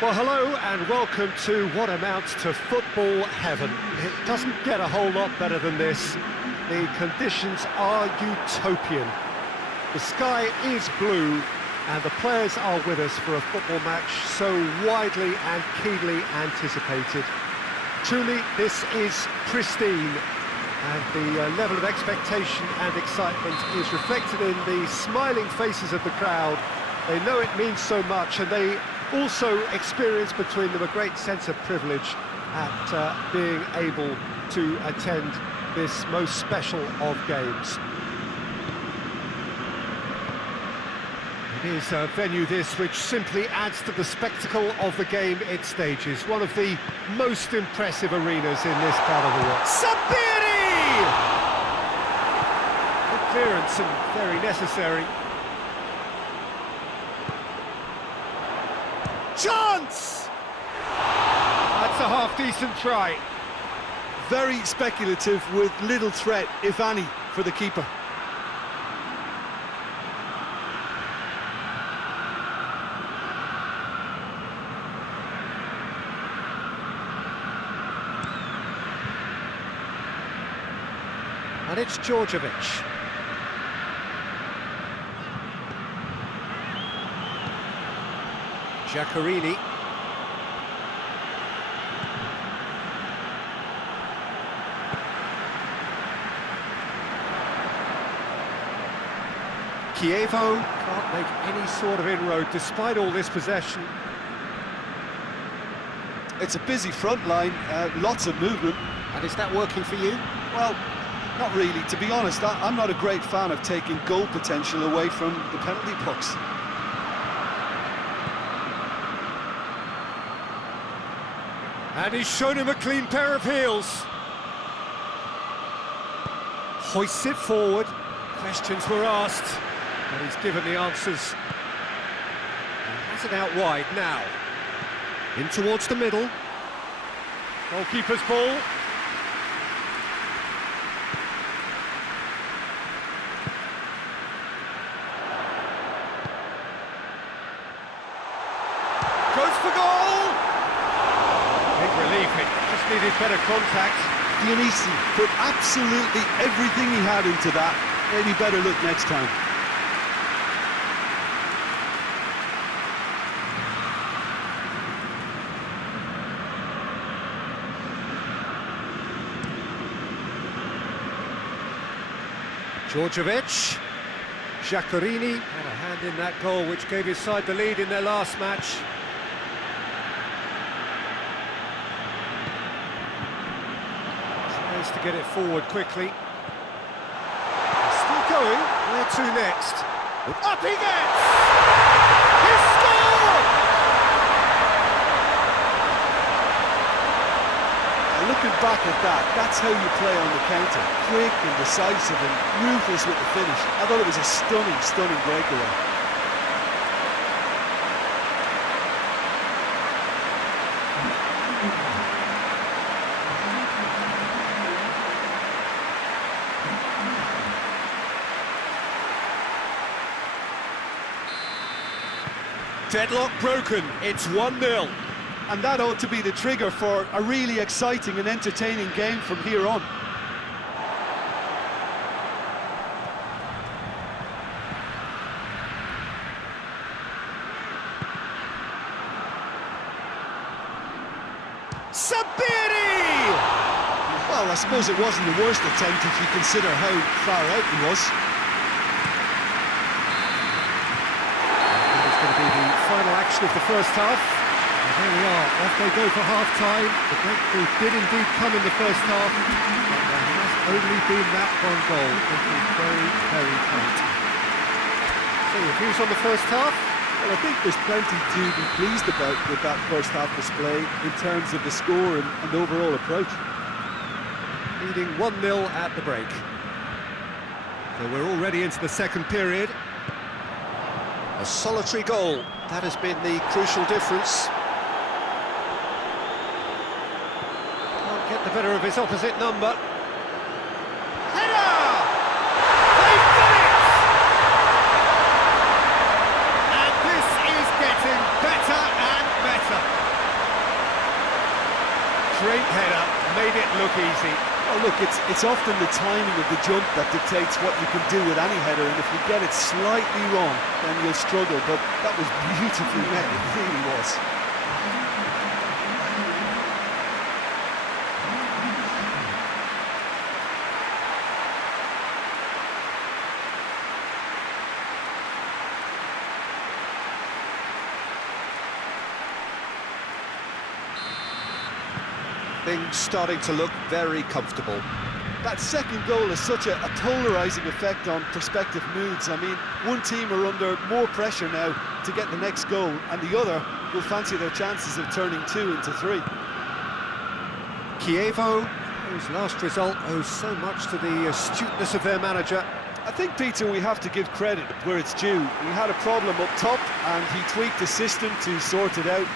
Well, hello and welcome to what amounts to football heaven. It doesn't get a whole lot better than this. The conditions are utopian. The sky is blue and the players are with us for a football match so widely and keenly anticipated. Truly, this is pristine, and the level of expectation and excitement is reflected in the smiling faces of the crowd. They know it means so much, and they also experience between them a great sense of privilege at being able to attend this most special of games. It is a venue this which simply adds to the spectacle of the game it stages. One of the most impressive arenas in this part of the world. Sabiri! Good clearance and very necessary. Chance! That's a half-decent try. Very speculative with little threat, if any, for the keeper. And it's Djordjevic. Giaccherini. Chievo can't make any sort of inroad despite all this possession. It's a busy front line, lots of movement. And is that working for you? Well, not really. To be honest, I'm not a great fan of taking goal potential away from the penalty box. And he's shown him a clean pair of heels. Hoists it forward. Questions were asked, and he's given the answers. He has it out wide now. In towards the middle. Goalkeeper's ball. Goes for goal! Big relief, it just needed better contact. Dionisi put absolutely everything he had into that. Maybe better look next time. Djordjevic. Giaccherini had a hand in that goal which gave his side the lead in their last match. Tries to get it forward quickly. He's still going. Where to next? Up he gets! He scored! Looking back at that, that's how you play on the counter. Quick and decisive and ruthless with the finish. I thought it was a stunning, stunning breakaway. Deadlock broken. It's 1-0. And that ought to be the trigger for a really exciting and entertaining game from here on. Sabiri! Well, I suppose it wasn't the worst attempt if you consider how far out he was. It's going to be the final action of the first half. And here we are, off they go for half-time. The breakthrough did indeed come in the first half, but there has only been that one goal. It is very, very tight. So your views on the first half? Well, I think there's plenty to be pleased about with that first half display in terms of the score and overall approach. Leading 1-0 at the break. So we're already into the second period. A solitary goal, that has been the crucial difference. Can't get the better of his opposite number. Header! They've done it! And this is getting better and better. it's often the timing of the jump that dictates what you can do with any header, and if you get it slightly wrong, then you'll struggle. But that was beautifully met, it really was. Things starting to look very comfortable. That second goal has such a polarising effect on prospective moods. I mean, one team are under more pressure now to get the next goal, and the other will fancy their chances of turning 2 into 3. Chievo, whose last result owes so much to the astuteness of their manager. I think, Peter, we have to give credit where it's due. He had a problem up top, and he tweaked the system to sort it out.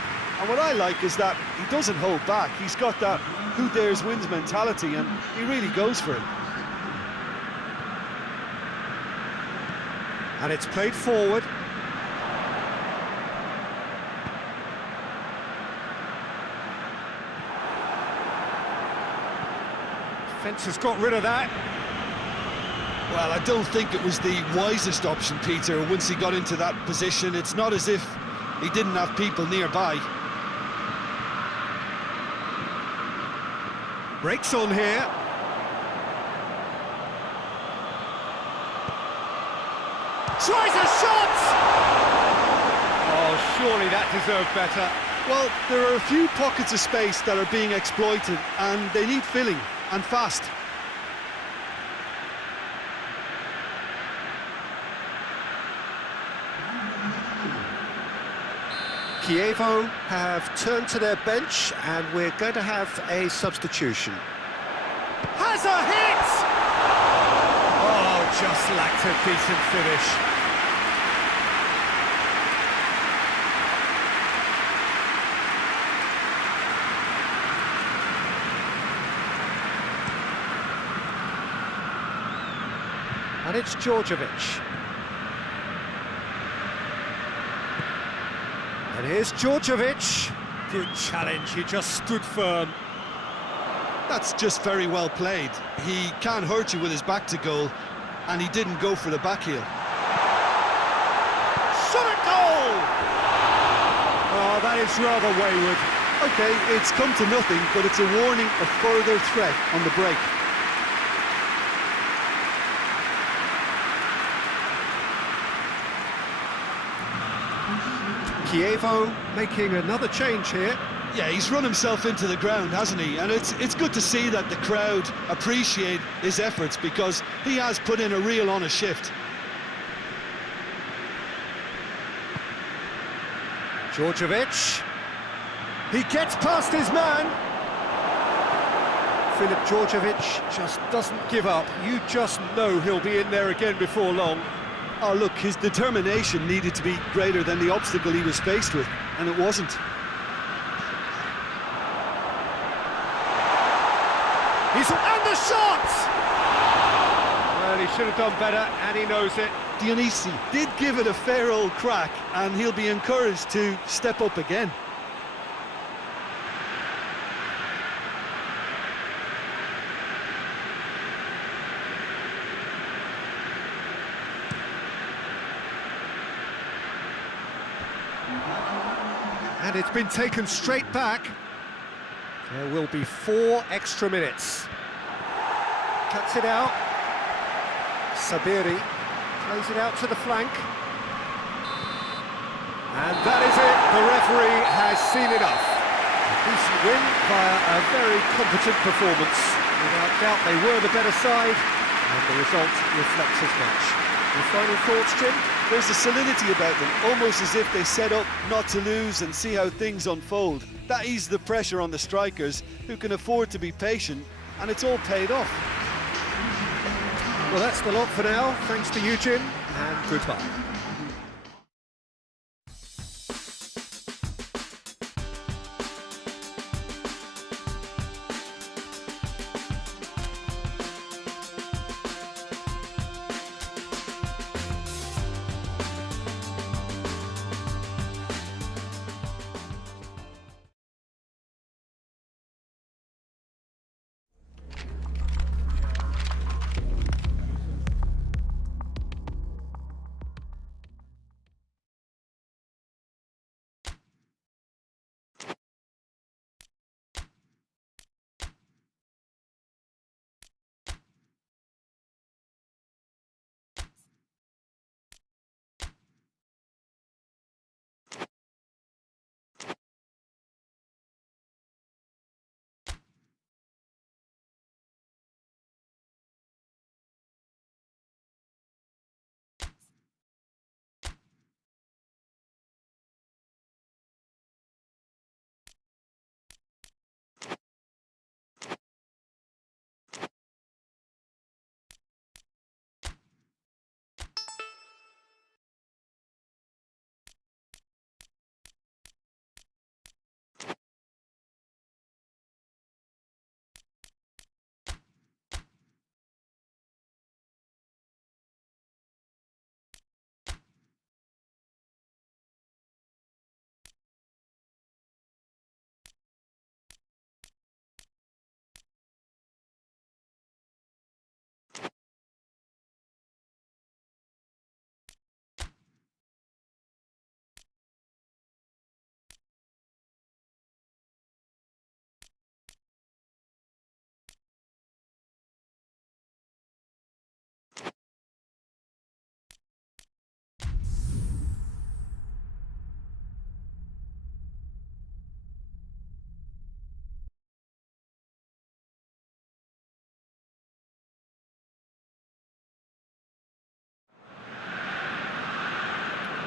And what I like is that he doesn't hold back. He's got that who dares wins mentality, and he really goes for it. And it's played forward. Defence has got rid of that. Well, I don't think it was the wisest option, Peter, once he got into that position. It's not as if he didn't have people nearby. Breaks on here. Tries a shot! Oh, surely that deserved better. Well, there are a few pockets of space that are being exploited, and they need filling, and fast. Chievo have turned to their bench, and we're going to have a substitution. Has a hit! Oh, just lacked a decent finish. And it's Djordjevic. And here's Djordjevic. Good challenge, he just stood firm. That's just very well played. He can't hurt you with his back to goal, and he didn't go for the back heel. Shot at goal! Oh, that is rather wayward. OK, it's come to nothing, but it's a warning of further threat on the break. Chievo making another change here. Yeah, he's run himself into the ground, hasn't he? And it's good to see that the crowd appreciate his efforts, because he has put in a real honest shift. Djordjevic. He gets past his man. Filip Djordjevic just doesn't give up. You just know he'll be in there again before long. Oh, look, his determination needed to be greater than the obstacle he was faced with, and it wasn't. And the shot! Well, he should have done better, and he knows it. Dionisi did give it a fair old crack, and he'll be encouraged to step up again. And it's been taken straight back. There will be 4 extra minutes. Cuts it out. Sabiri plays it out to the flank. And that is it. The referee has seen enough. A decent win via a very competent performance. Without doubt, they were the better side, and the result reflects as much. Your final thoughts, Jim? There's a solidity about them, almost as if they set up not to lose and see how things unfold. That eased the pressure on the strikers, who can afford to be patient, and it's all paid off. Well, that's the lot for now. Thanks to you, Jim, and goodbye.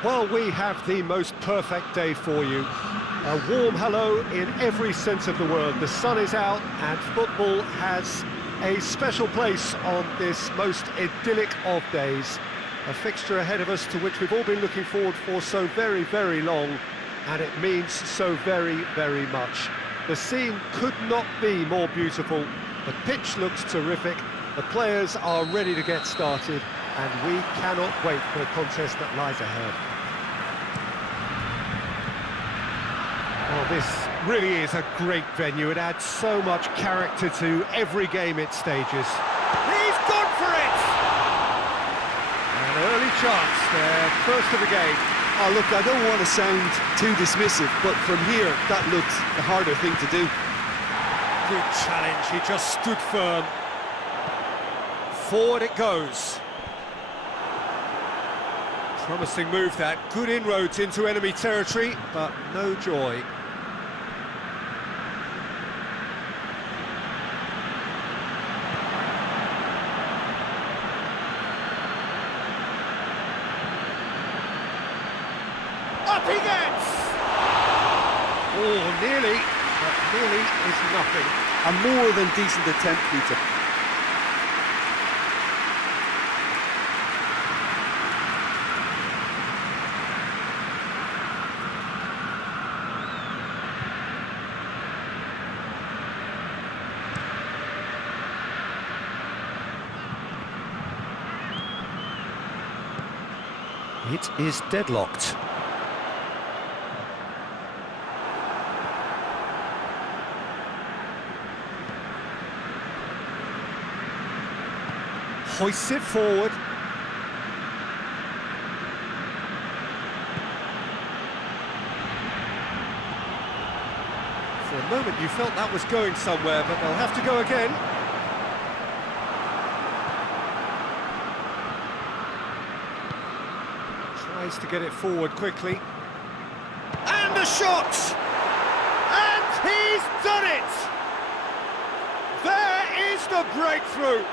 Well, we have the most perfect day for you. A warm hello in every sense of the word. The sun is out and football has a special place on this most idyllic of days. A fixture ahead of us to which we've all been looking forward for so very, very long, and it means so very, very much. The scene could not be more beautiful. The pitch looks terrific. The players are ready to get started, and we cannot wait for the contest that lies ahead. Well, this really is a great venue. It adds so much character to every game it stages. He's gone for it! An early chance there, first of the game. Oh, look, I don't want to sound too dismissive, but from here, that looks the harder thing to do. Good challenge, he just stood firm. Forward it goes. Promising move that, good inroads into enemy territory, but no joy. Up he gets! Oh, nearly, but nearly is nothing. A more than decent attempt, Peter. It is deadlocked. Hoists it forward. For a moment you felt that was going somewhere, but they'll have to go again. Tries to get it forward quickly. And a shot! And he's done it! There is the breakthrough!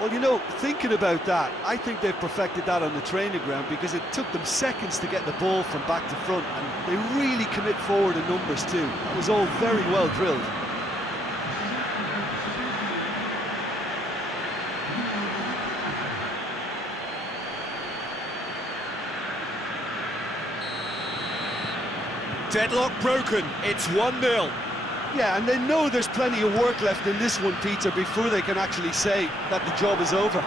Well, you know, thinking about that, I think they've perfected that on the training ground because it took them seconds to get the ball from back to front, and they really commit forward in numbers too. That was all very well drilled. Deadlock broken, it's 1-0. Yeah, and they know there's plenty of work left in this one, Peter, before they can actually say that the job is over. I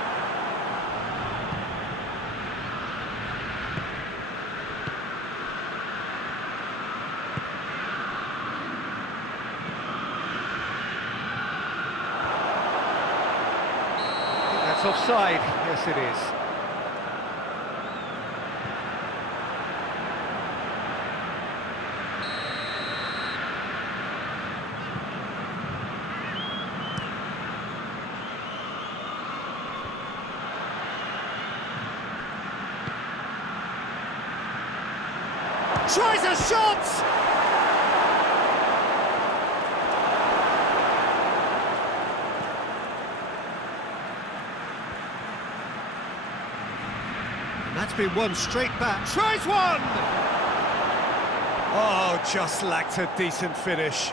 think that's offside. Yes, it is. Tries a shot! And that's been one straight back. Tries one! Oh, just lacked a decent finish.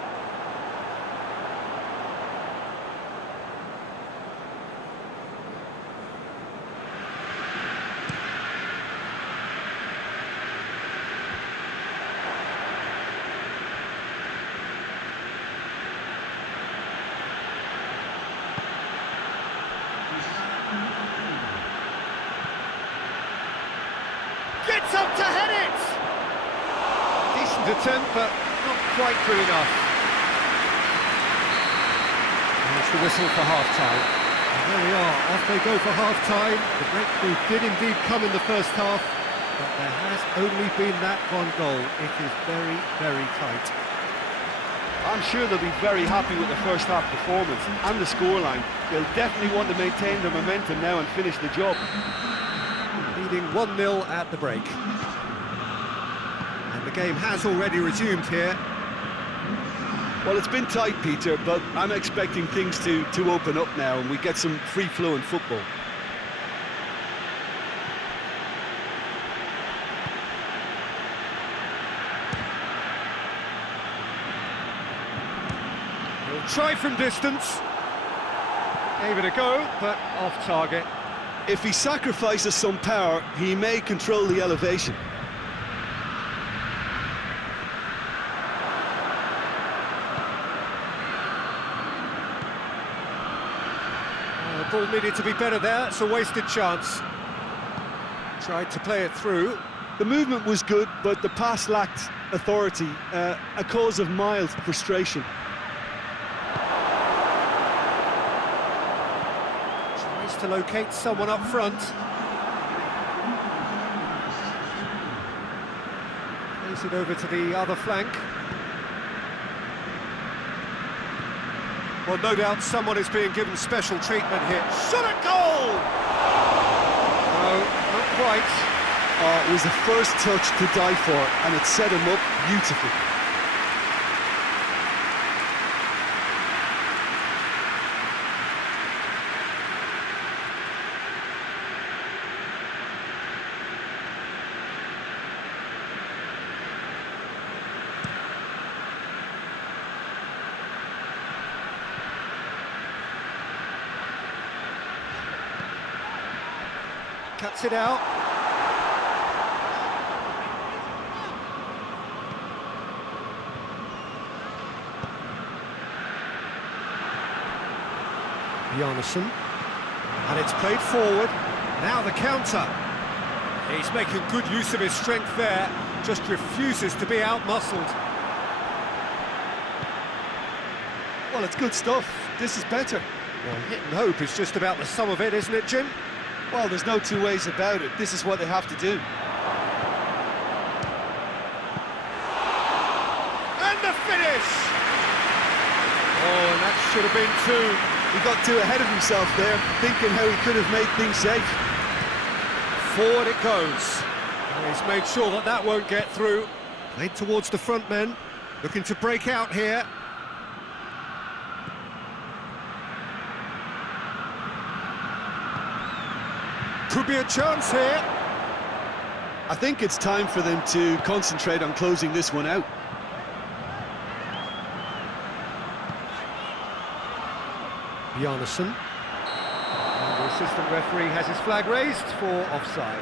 Gets up to head it! Decent attempt, but not quite good enough. And it's the whistle for half-time. And there we are, off they go for half-time. The breakthrough did indeed come in the first half, but there has only been that one goal. It is very, very tight. I'm sure they'll be very happy with the first half performance and the scoreline. They'll definitely want to maintain their momentum now and finish the job. Leading 1-0 at the break. And the game has already resumed here. Well, it's been tight, Peter, but I'm expecting things to open up now and we get some free-flowing football. He'll try from distance. Gave it a go, but off target. If he sacrifices some power, he may control the elevation. The ball needed to be better there, it's a wasted chance. Tried to play it through. The movement was good, but the pass lacked authority, a cause of mild frustration. Tries to locate someone up front. Plays it over to the other flank. Well, no doubt someone is being given special treatment here. Shot at goal! No, not quite. It was the first touch to die for, and it set him up beautifully. Cuts it out. Bjarnason, and it's played forward. Now the counter. He's making good use of his strength there, just refuses to be out-muscled. Well, it's good stuff. This is better. Well, hit and hope is just about the sum of it, isn't it, Jim? Well, there's no two ways about it. This is what they have to do. And the finish! Oh, and that should have been two. He got too ahead of himself there, thinking how he could have made things safe. Forward it goes. And he's made sure that that won't get through. Played towards the front men, looking to break out here. Could be a chance here. I think it's time for them to concentrate on closing this one out. Bjarnason. And the assistant referee has his flag raised for offside.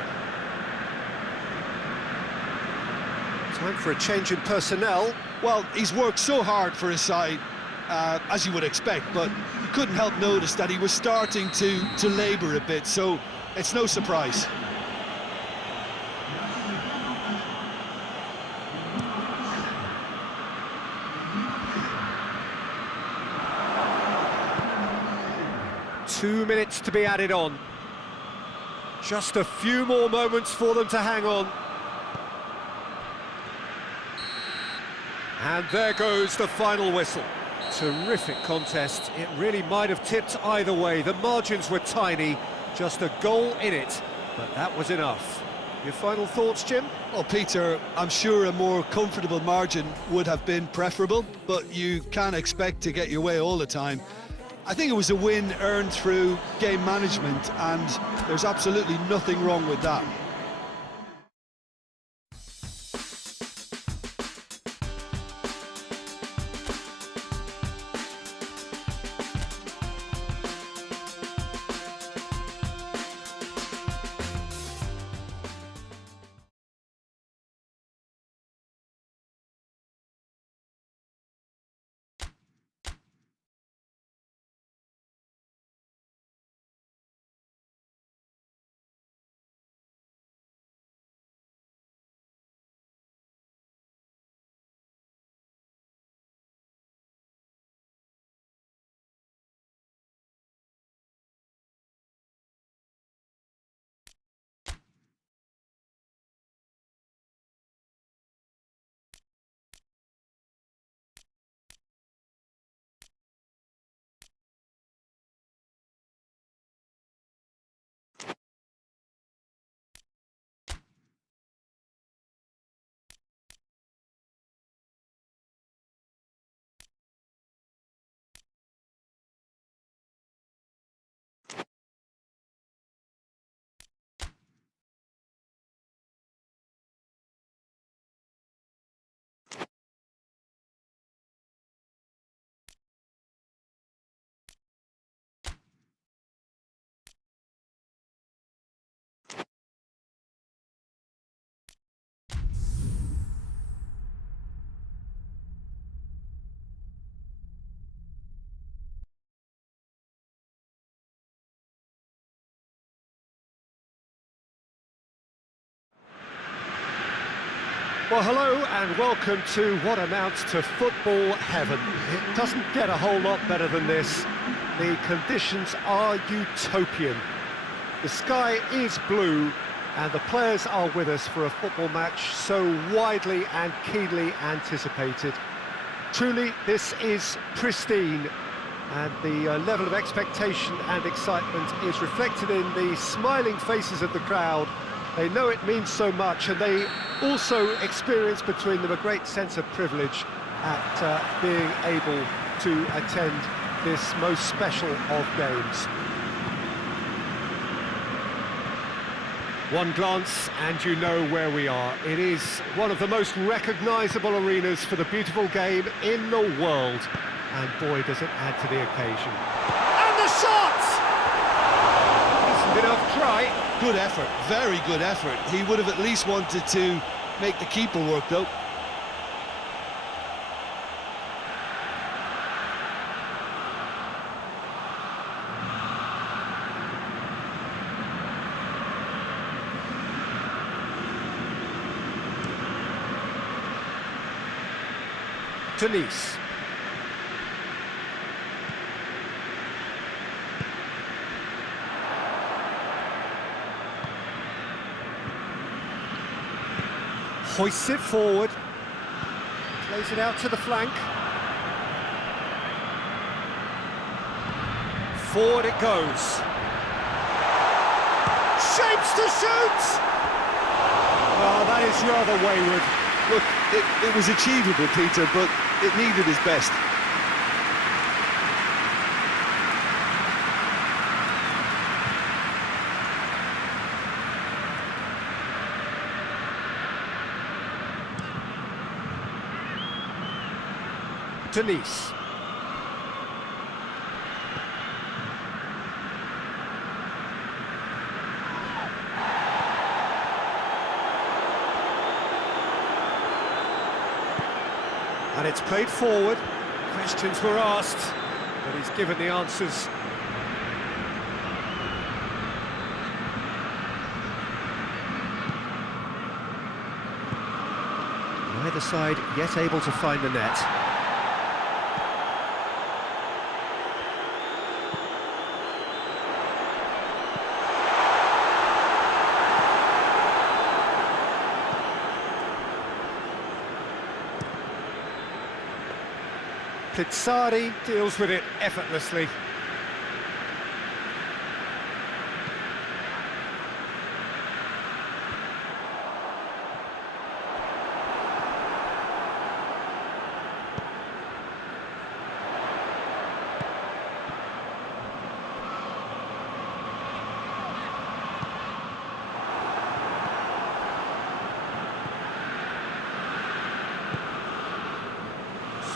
Time for a change in personnel. Well, he's worked so hard for his side, as you would expect, but you couldn't help notice that he was starting to labour a bit, so it's no surprise. Two minutes to be added on. Just a few more moments for them to hang on. And there goes the final whistle. Terrific contest. It really might have tipped either way. The margins were tiny, just a goal in it, but that was enough. Your final thoughts, Jim? Well, Peter, I'm sure a more comfortable margin would have been preferable, but you can't expect to get your way all the time. I think it was a win earned through game management, and there's absolutely nothing wrong with that. Well, hello and welcome to what amounts to football heaven. It doesn't get a whole lot better than this. The conditions are utopian. The sky is blue and the players are with us for a football match so widely and keenly anticipated. Truly, this is pristine, and the level of expectation and excitement is reflected in the smiling faces of the crowd. They know it means so much, and they also experience between them a great sense of privilege at being able to attend this most special of games. One glance and you know where we are. It is one of the most recognisable arenas for the beautiful game in the world. And boy, does it add to the occasion. And the shot! Decent enough try. Good effort, very good effort. He would have at least wanted to make the keeper work, though. Denise. Hoists it forward, plays it out to the flank. Forward it goes. Shapes to shoot! Oh, that is rather wayward. Look, it was achievable, Peter, but it needed his best. Denise. And it's played forward. Questions were asked, but he's given the answers. Neither side yet able to find the net. Pizzardi deals with it effortlessly.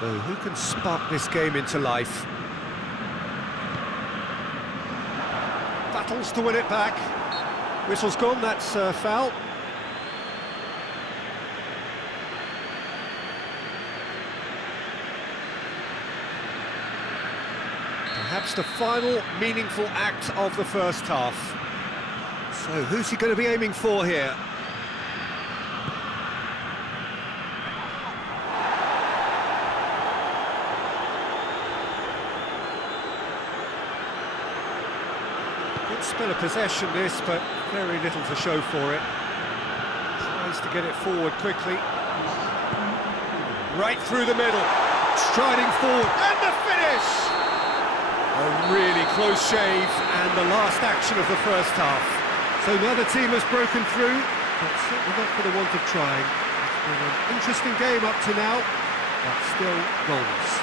So who can spark this game into life? Battles to win it back. Whistle's gone, that's foul. Perhaps the final meaningful act of the first half. So who's he going to be aiming for here? Spell of possession this, but very little to show for it. Tries to get it forward quickly. Right through the middle, striding forward, and the finish! A really close shave, and the last action of the first half. So neither team has broken through, but certainly not for the want of trying. It's been an interesting game up to now, but still goalless.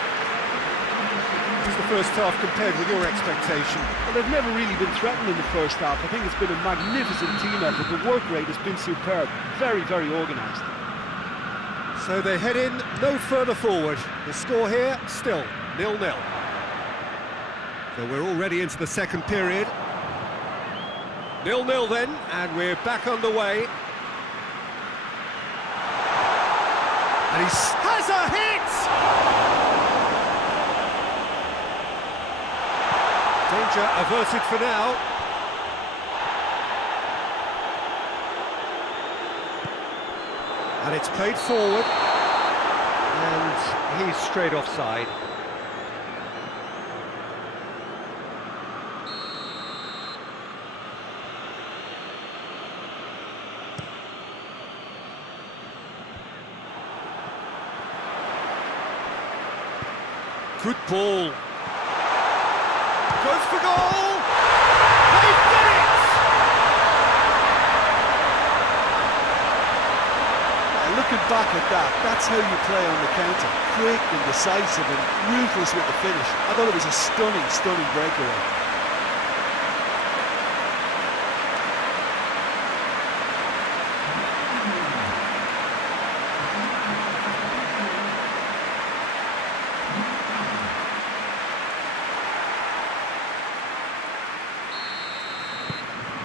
How's the first half compared with your expectation? Well, they've never really been threatened in the first half. I think it's been a magnificent team effort. The work rate has been superb. Very, very organised. So they head in no further forward. The score here, still 0-0. So we're already into the second period. 0-0 then, and we're back underway. And he has a hit! Danger averted for now. And it's played forward. And he's straight offside. Good ball. Goes for goal! They've done it! Looking back at that, that's how you play on the counter. Quick and decisive and ruthless with the finish. I thought it was a stunning, stunning breakaway.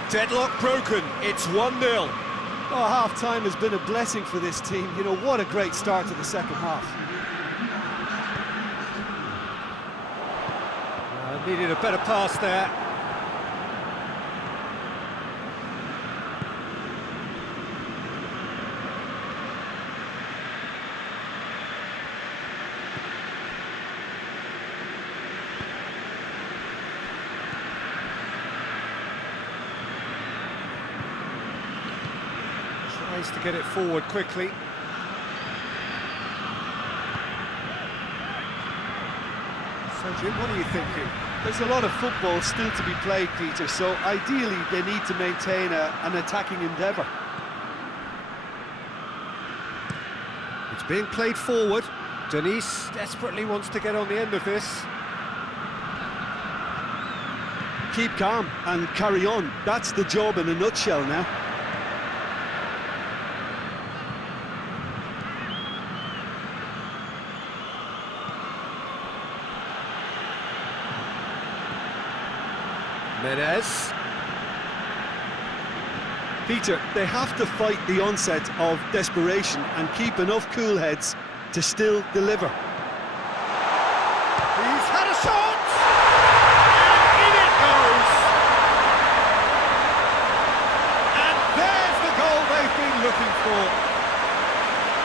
Deadlock broken, it's 1-0. Oh, half-time has been a blessing for this team. You know, what a great start to the second half. Needed a better pass there. Tries to get it forward quickly. So Jim, what are you thinking? There's a lot of football still to be played, Peter, so ideally they need to maintain an attacking endeavour. It's being played forward. Denise desperately wants to get on the end of this. Keep calm and carry on. That's the job in a nutshell now. Menez. Peter, they have to fight the onset of desperation and keep enough cool heads to still deliver. He's had a shot! And in it goes! And there's the goal they've been looking for.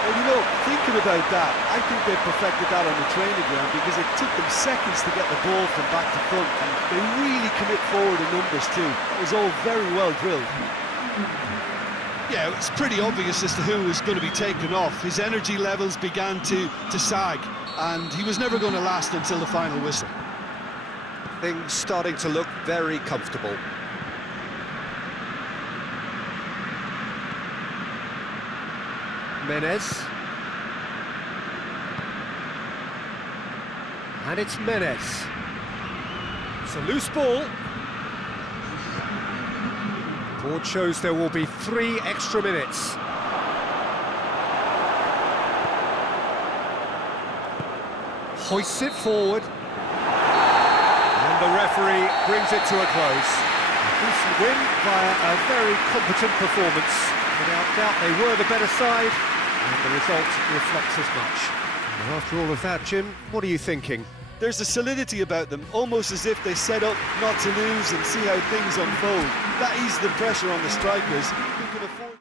Well, you know, thinking about that, I think they perfected that on the training ground because it took them seconds to get the ball from back to front, and they really commit forward in numbers too. That was all very well drilled. Yeah, it's pretty obvious as to who was going to be taken off. His energy levels began to sag, and he was never going to last until the final whistle. Things starting to look very comfortable. Menez. And it's Menez. It's a loose ball. Board shows there will be 3 extra minutes. Hoists it forward. And the referee brings it to a close. A decent win via a very competent performance. Without doubt, they were the better side, and the result reflects as much. And after all of that, Jim, what are you thinking? There's a solidity about them, almost as if they set up not to lose and see how things unfold. That eases the pressure on the strikers, who can afford...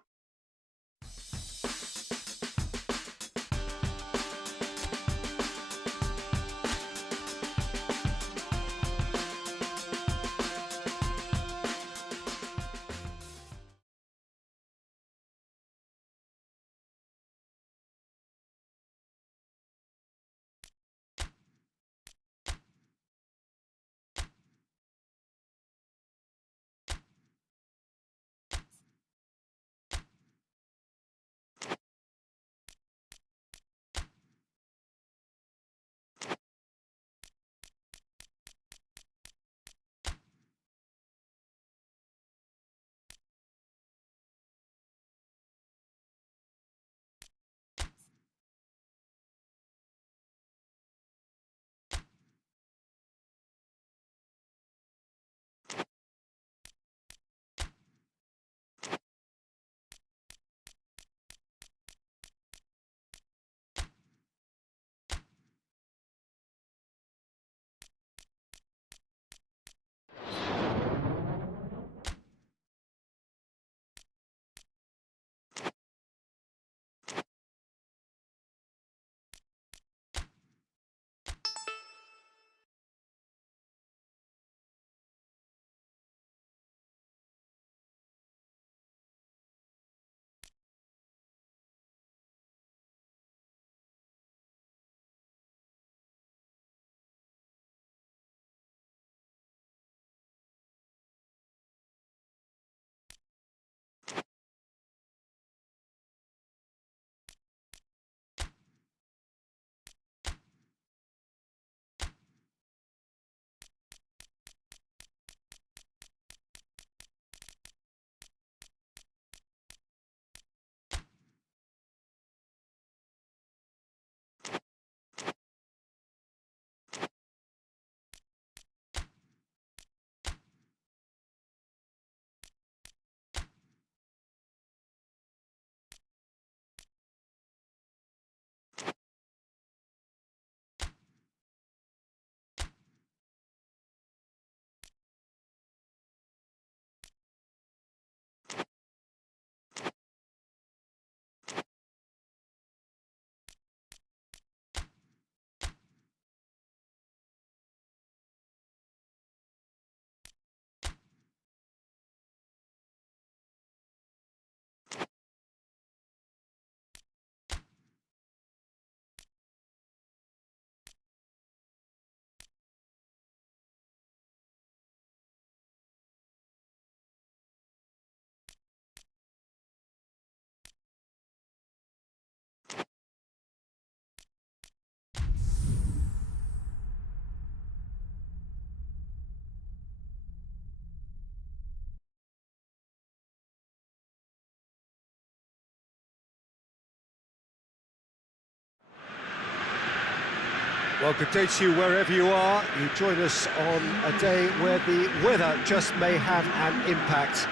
Well, good day to you wherever you are. You join us on a day where the weather just may have an impact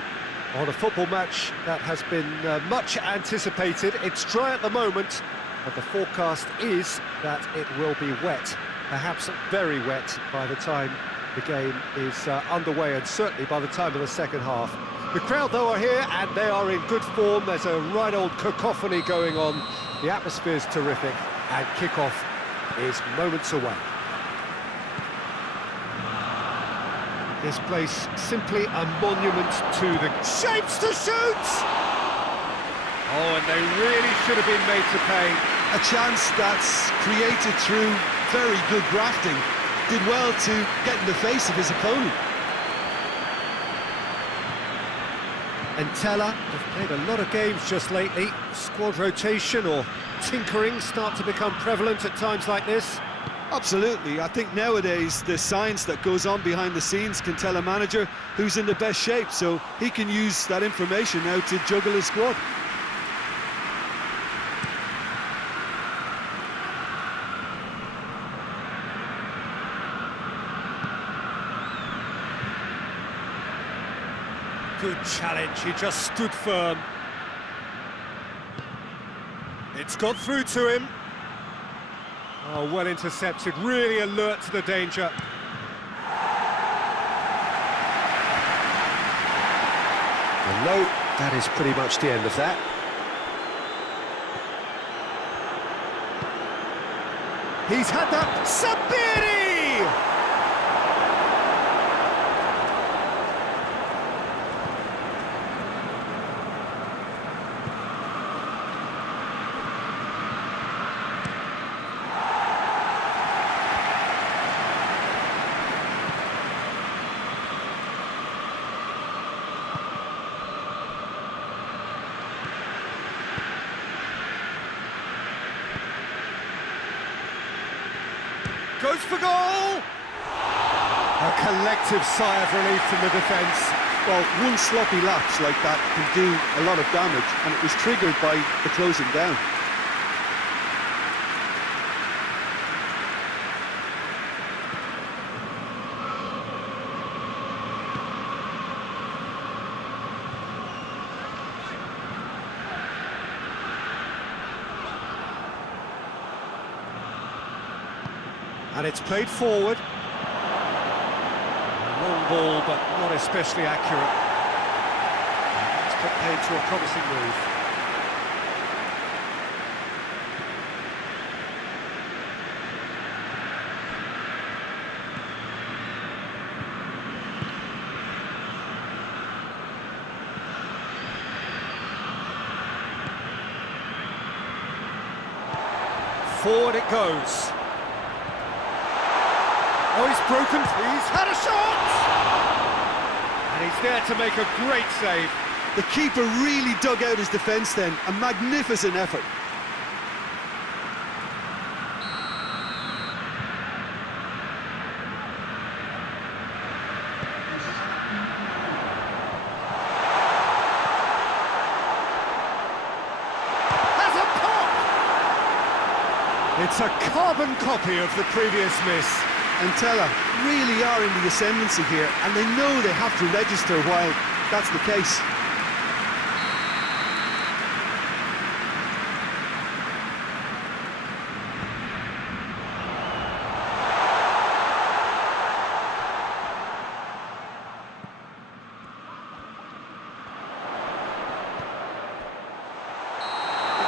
on a football match that has been much anticipated. It's dry at the moment, but the forecast is that it will be wet, perhaps very wet by the time the game is underway, and certainly by the time of the second half. The crowd, though, are here, and they are in good form. There's a right old cacophony going on. The atmosphere's terrific, and kickoff is moments away. This place simply a monument to the shapes to shoot! Oh, and they really should have been made to pay. A chance that's created through very good grafting. Did well to get in the face of his opponent. And Teller have played a lot of games just lately. Squad rotation or tinkering start to become prevalent at times like this. Absolutely. I think nowadays the science that goes on behind the scenes can tell a manager who's in the best shape, so he can use that information now to juggle his squad. Good challenge, he just stood firm. It's got through to him. Oh, well intercepted, really alert to the danger. And no, that is pretty much the end of that. He's had that. Sabiri! Goes for goal! A collective sigh of relief from the defence. Well, one sloppy lapse like that can do a lot of damage, and it was triggered by the closing down. And it's played forward. Long ball, but not especially accurate. It's put paid to a promising move. Forward it goes. Oh, he's broken, he's had a shot! And he's there to make a great save. The keeper really dug out his defence then, a magnificent effort. Has a pop! It's a carbon copy of the previous miss. And Teller really are in the ascendancy here, and they know they have to register while that's the case.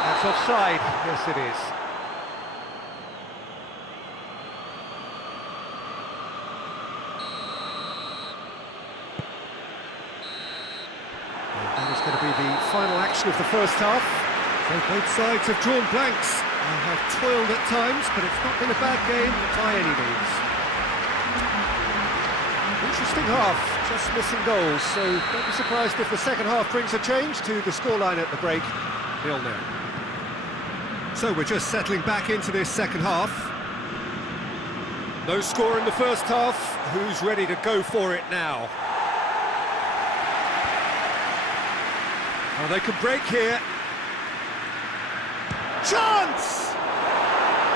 That's offside. Yes, it is. Going to be the final action of the first half. So both sides have drawn blanks and have toiled at times, but it's not been a bad game by any means. Interesting half, just missing goals, so don't be surprised if the second half brings a change to the scoreline at the break, 0-0. So we're just settling back into this second half. No score in the first half, who's ready to go for it now? Oh, they can break here. Chance!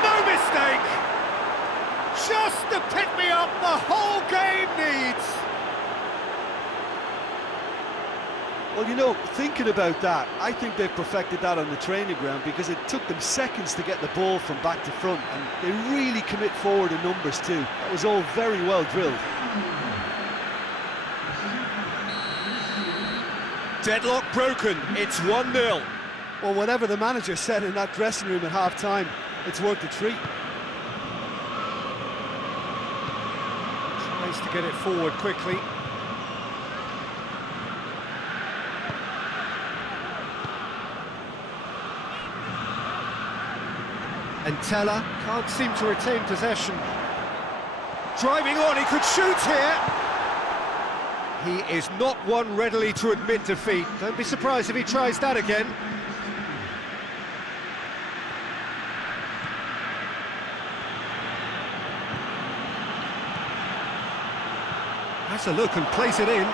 No mistake! Just the pick-me-up the whole game needs. Well, you know, thinking about that, I think they've perfected that on the training ground because it took them seconds to get the ball from back to front, and they really commit forward in numbers too. That was all very well drilled. Deadlock broken, it's 1-0. Well, whatever the manager said in that dressing room at half-time, it's worth the treat. Tries to get it forward quickly. And Teller can't seem to retain possession. Driving on, he could shoot here. He is not one readily to admit defeat. Don't be surprised if he tries that again. Has a look and plays it in.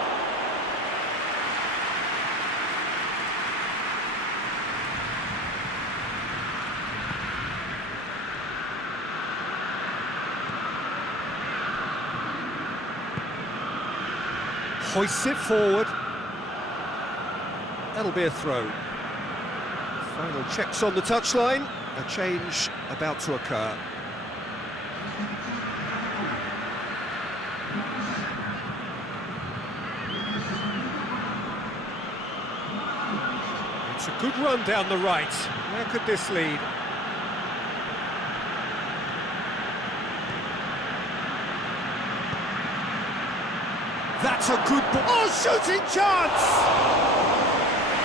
Hoists it forward. That'll be a throw. Final checks on the touchline. A change about to occur. It's a good run down the right. Where could this lead? That's a good ball. Oh, shooting chance!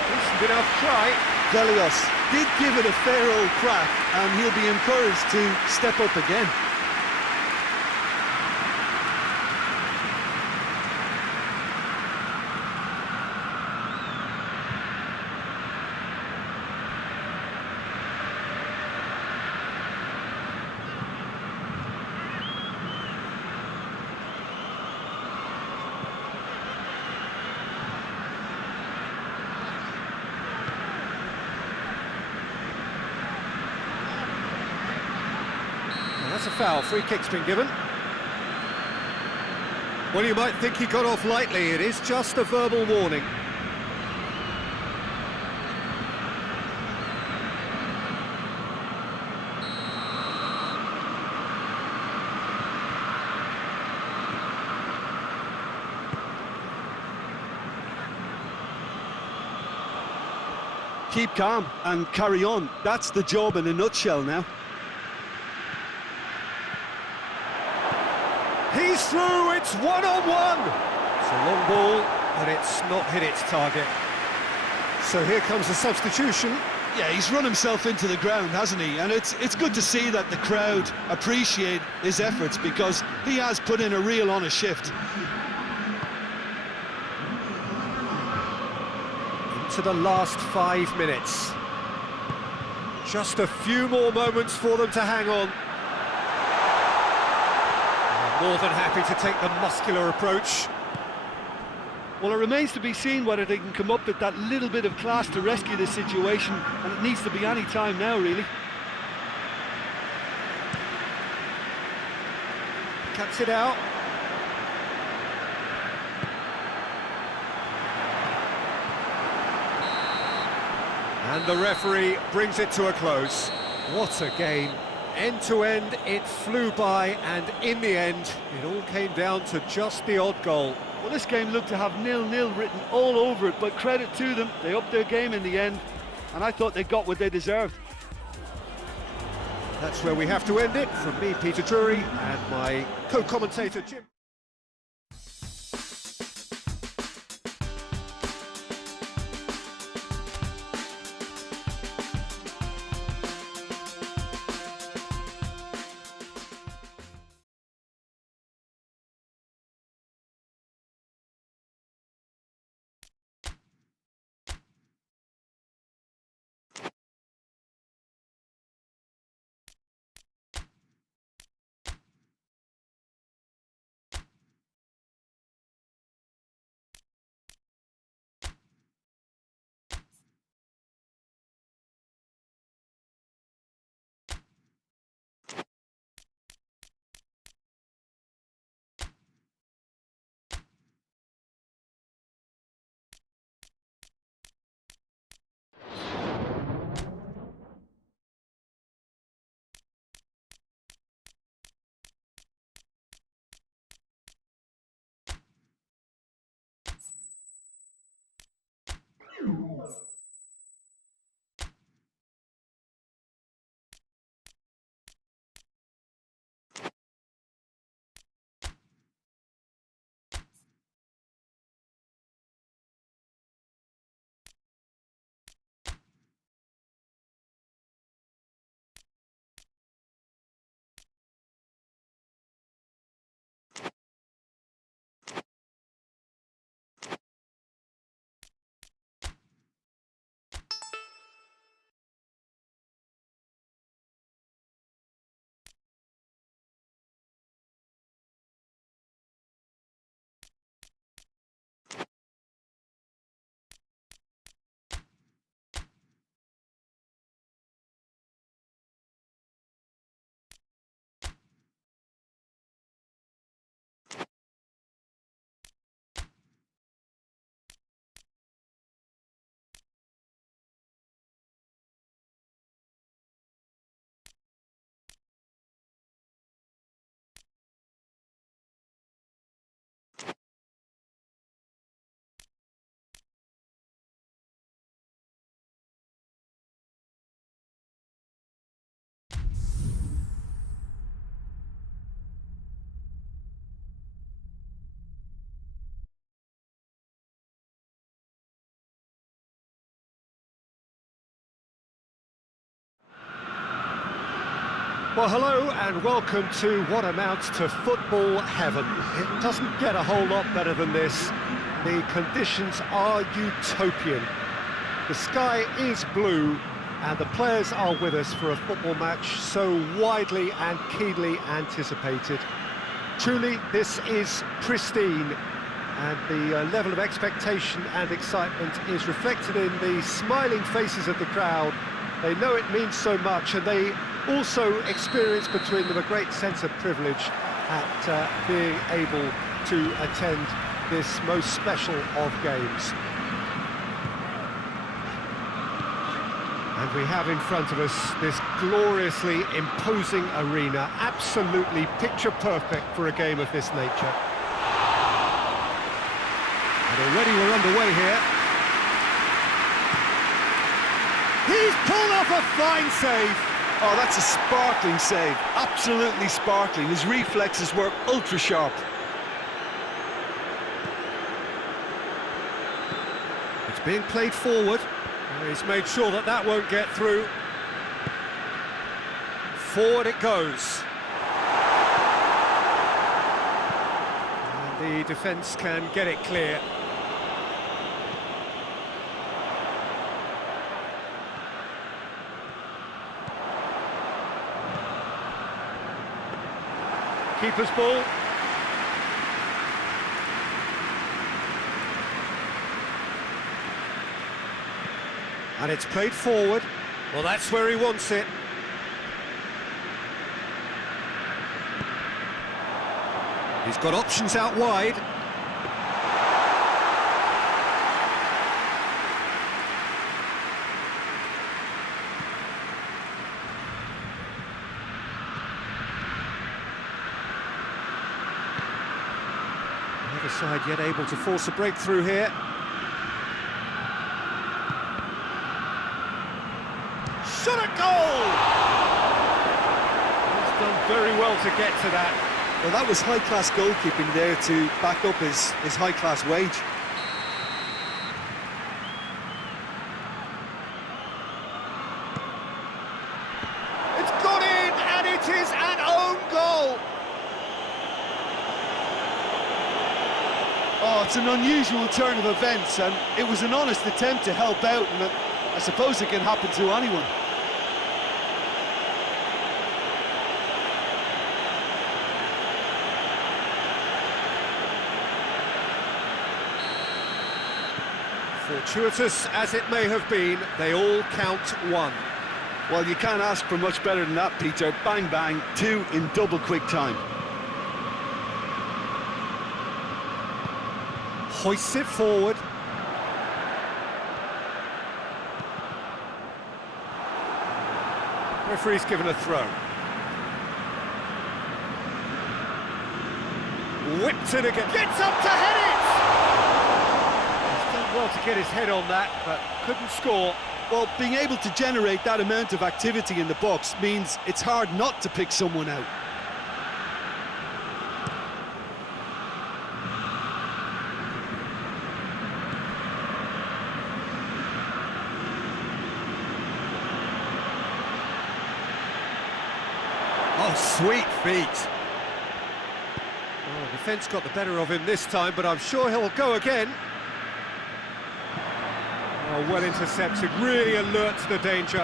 Decent enough try. Velios did give it a fair old crack, and he'll be encouraged to step up again. That's a foul. Free kick's been given. Well, you might think he got off lightly. It is just a verbal warning. Keep calm and carry on. That's the job in a nutshell now. He's through, it's one-on-one. It's a long ball, but it's not hit its target. So here comes the substitution. Yeah, he's run himself into the ground, hasn't he? And it's good to see that the crowd appreciate his efforts because he has put in a real honest shift. Into the last 5 minutes. Just a few more moments for them to hang on. More than happy to take the muscular approach. Well, it remains to be seen whether they can come up with that little bit of class to rescue this situation, and it needs to be any time now, really. Cuts it out. And the referee brings it to a close. What a game. End to end, it flew by, and in the end, it all came down to just the odd goal. Well, this game looked to have 0-0 written all over it, but credit to them, they upped their game in the end, and I thought they got what they deserved. That's where we have to end it. From me, Peter Drury, and my co-commentator, Jim. Well, hello and welcome to what amounts to football heaven. It doesn't get a whole lot better than this. The conditions are utopian. The sky is blue and the players are with us for a football match so widely and keenly anticipated. Truly, this is pristine, and the level of expectation and excitement is reflected in the smiling faces of the crowd. They know it means so much, and they also experience between them a great sense of privilege at being able to attend this most special of games. And we have in front of us this gloriously imposing arena, absolutely picture perfect for a game of this nature. And already we're underway here. He's pulled off a fine save. Oh, that's a sparkling save, absolutely sparkling. His reflexes were ultra sharp. It's being played forward. He's made sure that that won't get through. Forward it goes. And the defence can get it clear. Keeper's ball. And it's played forward. Well, that's where he wants it. He's got options out wide. Neither side yet able to force a breakthrough here. Shot at goal! He's done very well to get to that. Well, that was high-class goalkeeping there to back up his high-class wage. It's gone in, and it is an own goal! Oh, it's an unusual turn of events, and it was an honest attempt to help out, and I suppose it can happen to anyone. Fortuitous as it may have been, they all count one. Well, you can't ask for much better than that, Peter. Bang, bang, two in double quick time. Hoists it forward. Referee's given a throw. Whipped it again. Gets up to head it! He's done well well to get his head on that, but couldn't score. Well, being able to generate that amount of activity in the box means it's hard not to pick someone out. Oh, sweet feet. Oh, the defence got the better of him this time, but I'm sure he'll go again. Oh, well intercepted, really alert to the danger.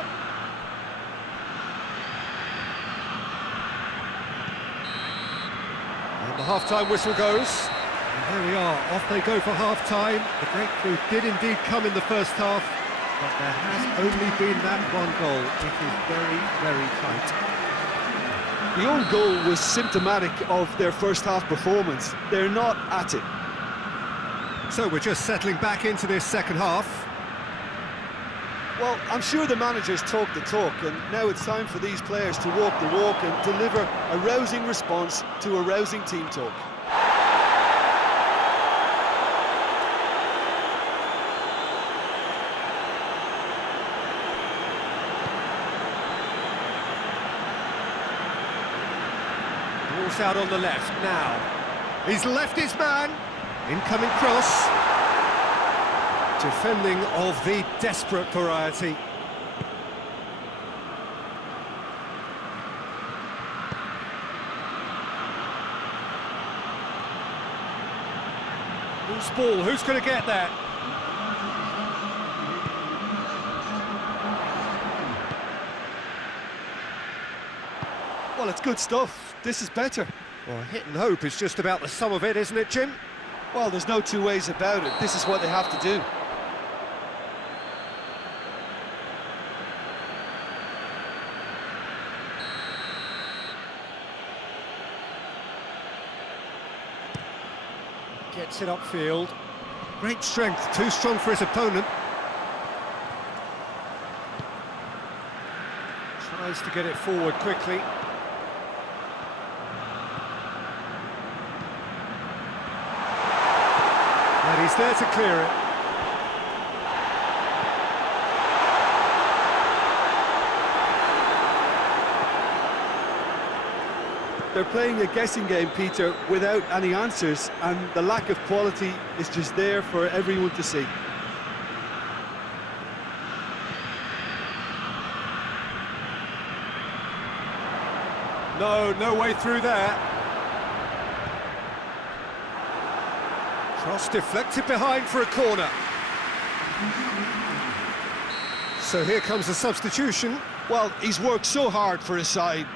And the half-time whistle goes. And there we are, off they go for half-time. The breakthrough did indeed come in the first half, but there has only been that one goal. It is very, very tight. The own goal was symptomatic of their first half performance. They're not at it. So we're just settling back into this second half. Well, I'm sure the managers talk the talk, and now it's time for these players to walk the walk and deliver a rousing response to a rousing team talk. Ball's out on the left now. He's left his man. Incoming cross. Defending of the desperate variety. Loose ball, who's going to get that? Well, it's good stuff. This is better. Well, hit and hope is just about the sum of it, isn't it, Jim? Well, there's no two ways about it. This is what they have to do. Gets it upfield. Great strength, too strong for his opponent. Tries to get it forward quickly. And he's there to clear it. They're playing a guessing game, Peter, without any answers, and the lack of quality is just there for everyone to see. No way through there. Cross deflected behind for a corner. So here comes the substitution. Well, he's worked so hard for his side,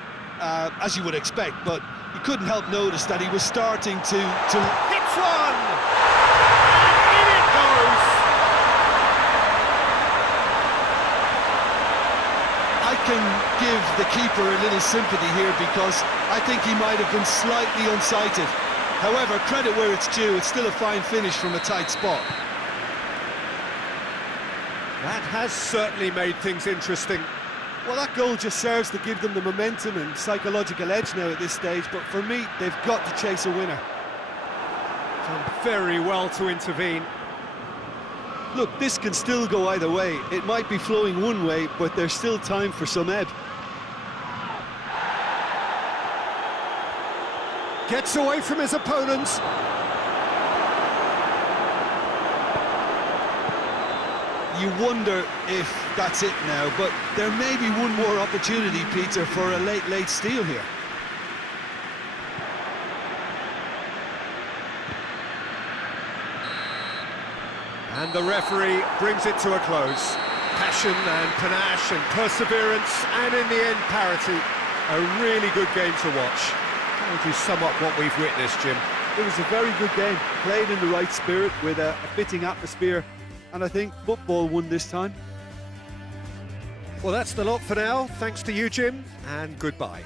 as you would expect, but you couldn't help notice that he was starting to... Hits one! And in it goes! I can give the keeper a little sympathy here because I think he might have been slightly unsighted. However, credit where it's due, it's still a fine finish from a tight spot. That has certainly made things interesting. Well, that goal just serves to give them the momentum and psychological edge now at this stage, but for me, they've got to chase a winner. Done very well to intervene. Look, this can still go either way. It might be flowing one way, but there's still time for some ebb. Gets away from his opponents. You wonder if that's it now, but there may be one more opportunity, Peter, for a late steal here. And the referee brings it to a close. Passion and panache and perseverance, and in the end, parity. A really good game to watch. How would you sum up what we've witnessed, Jim? It was a very good game, played in the right spirit with a fitting atmosphere, and I think football won this time. Well, that's the lot for now. Thanks to you, Jim, and goodbye.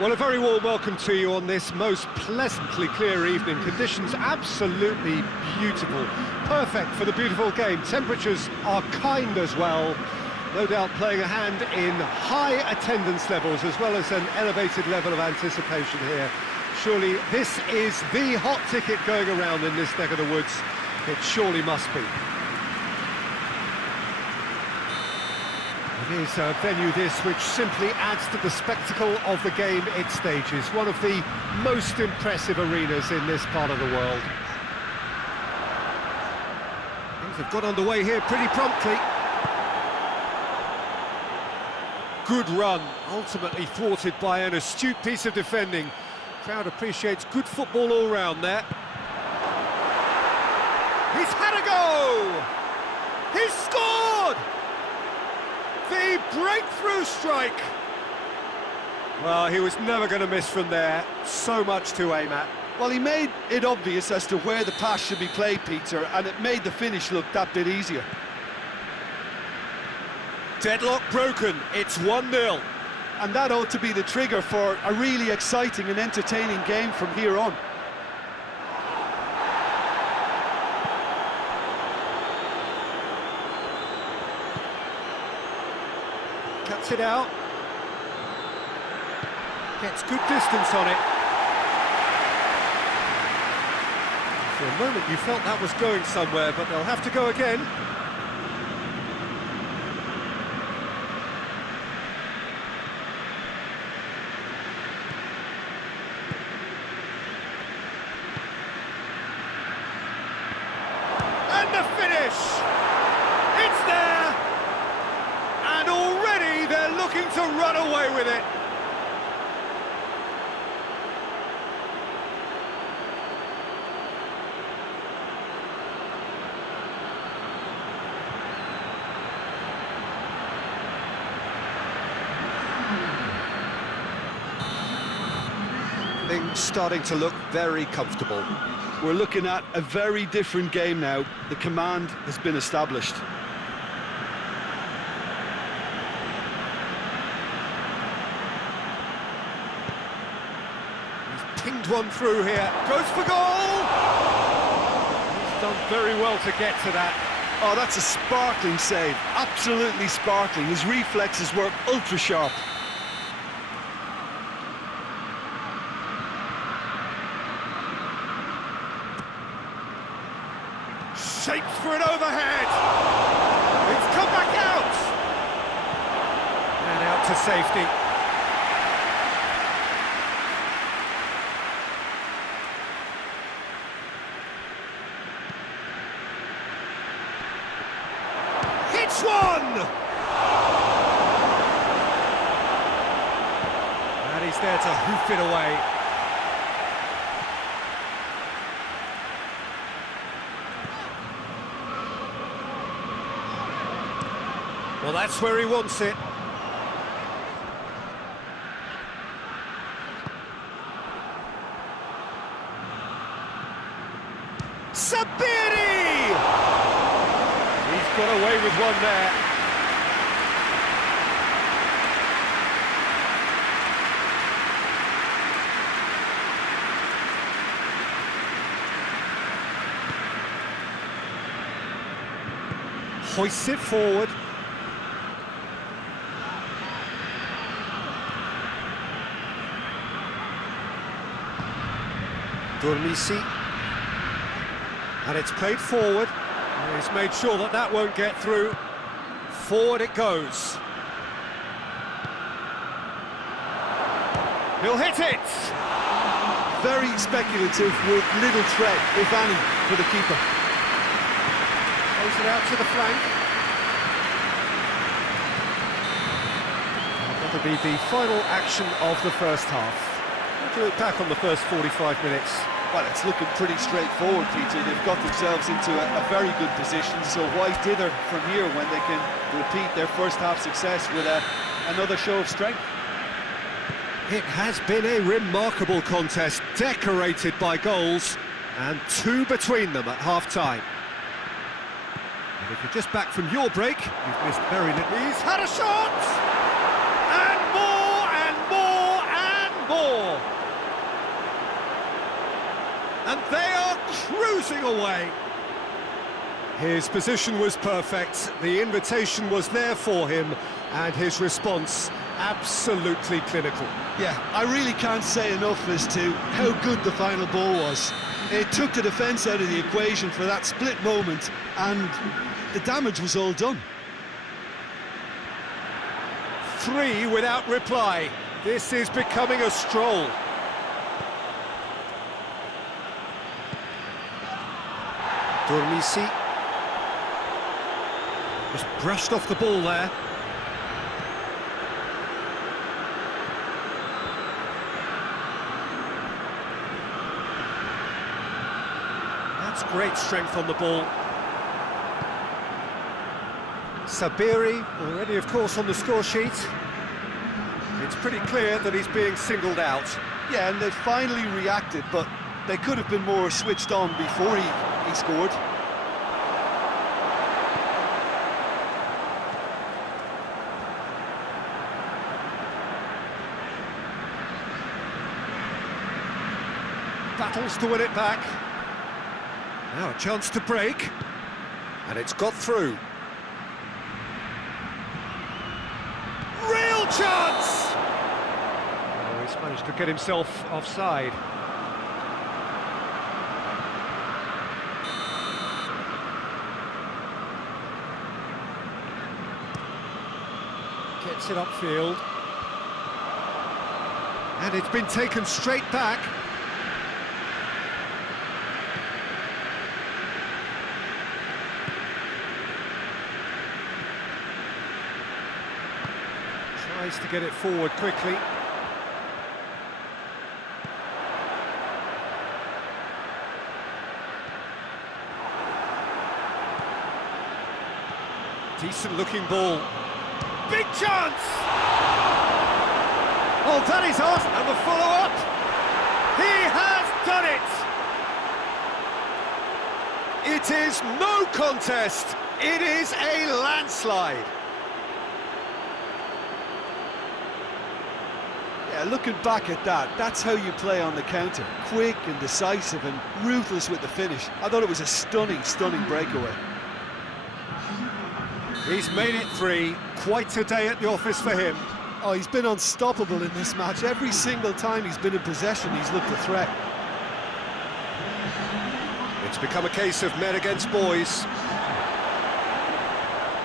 Well, a very warm welcome to you on this most pleasantly clear evening. Conditions absolutely beautiful. Perfect for the beautiful game. Temperatures are kind as well. No doubt playing a hand in high attendance levels as well as an elevated level of anticipation here. Surely this is the hot ticket going around in this neck of the woods. It surely must be. It is a venue this which simply adds to the spectacle of the game it stages. One of the most impressive arenas in this part of the world. Things have got underway here pretty promptly. Good run, ultimately thwarted by an astute piece of defending. Crowd appreciates good football all round there. He's had a go! He's scored! The breakthrough strike! Well, he was never going to miss from there. So much to aim at. Well, he made it obvious as to where the pass should be played, Peter, and it made the finish look that bit easier. Deadlock broken, it's 1-0. And that ought to be the trigger for a really exciting and entertaining game from here on. Cuts it out. Gets good distance on it. For a moment you felt that was going somewhere, but they'll have to go again. And the finish! It's there! And already they're looking to run away with it. Things starting to look very comfortable. We're looking at a very different game now. The command has been established. Pinged one through here, goes for goal! He's done very well to get to that. Oh, that's a sparkling save, absolutely sparkling. His reflexes were ultra sharp. Shapes for an overhead! It's come back out! And out to safety. Hits one! And he's there to hoof it away. Well, that's where he wants it. Sabiri! He's got away with one there. Hoists it forward. Dormisi, and it's played forward. He's made sure that that won't get through. Forward it goes. He'll hit it! Very speculative with little threat, if any, for the keeper. Throws it out to the flank. That'll be the final action of the first half. What do you look back on the first 45 minutes? Well, it's looking pretty straightforward, Peter. They've got themselves into a very good position, so why dither from here when they can repeat their first half success with another show of strength? It has been a remarkable contest, decorated by goals, and two between them at half-time. And if you're just back from your break, you've missed very little. He's had a shot! And more, and more, and cruising away. His position was perfect, the invitation was there for him, and his response absolutely clinical. Yeah, I really can't say enough as to how good the final ball was. It took the defence out of the equation for that split moment, and the damage was all done. 3 without reply. This is becoming a stroll. Dormisi. Just brushed off the ball there. That's great strength on the ball. Sabiri, already of course on the score sheet. It's pretty clear that he's being singled out. Yeah, and they finally reacted, but they could have been more switched on before he scored. Battles to win it back. Now a chance to break. And it's got through. Real chance! Oh, he's managed to get himself offside. Gets it upfield. And it's been taken straight back. Tries to get it forward quickly. Decent looking ball. Big chance! Oh, that is awesome! And the follow-up! He has done it! It is no contest! It is a landslide! Yeah, looking back at that, that's how you play on the counter. Quick and decisive and ruthless with the finish. I thought it was a stunning, stunning breakaway. He's made it 3. Quite a day at the office for him. Oh, he's been unstoppable in this match. Every single time he's been in possession, he's looked a threat. It's become a case of men against boys.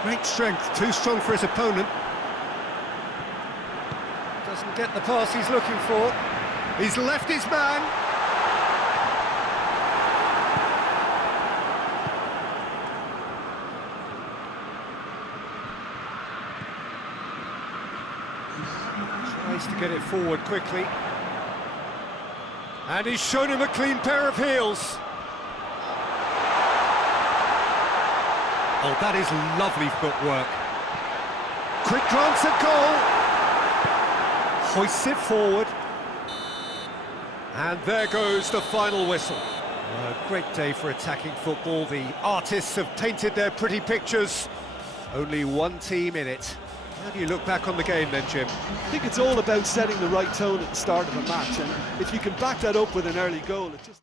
Great strength, too strong for his opponent. Doesn't get the pass he's looking for. He's left his man. Tries to get it forward quickly. And he's shown him a clean pair of heels. Oh, that is lovely footwork. Quick glance at goal. Hoists it forward. And there goes the final whistle. A great day for attacking football. The artists have painted their pretty pictures. Only one team in it. How do you look back on the game then, Jim? I think it's all about setting the right tone at the start of a match, and if you can back that up with an early goal, it just...